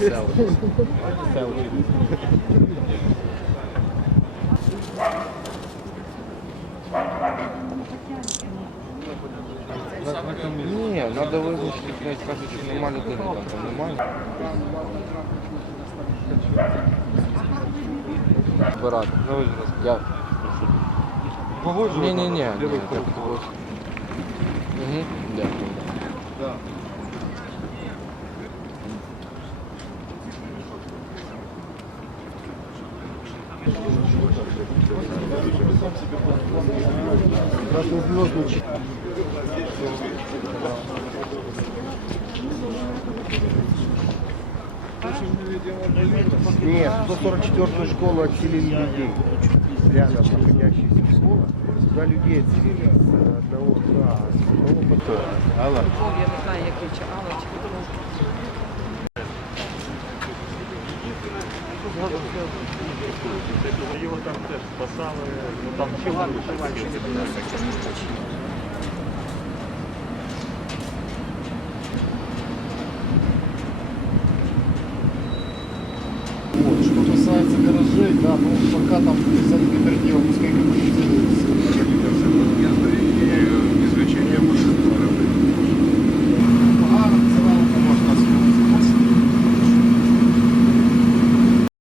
Не, Селфі. Ні, треба визначити, блядь, кажуть, що нема Не не-не, Збирати. Ну, погоджувати? Ні-ні-ні. Угу, дякую. Краснозвездный Нет, 144 школу отселили людей. Рядом находящаяся школа. Туда людей отселили с одного, да, с одного потока. Алла. Я не знаю, який чи Алла. Його там теж спасали, ну там ще Вот, гаражей, да, но пока там за ними переделал несколько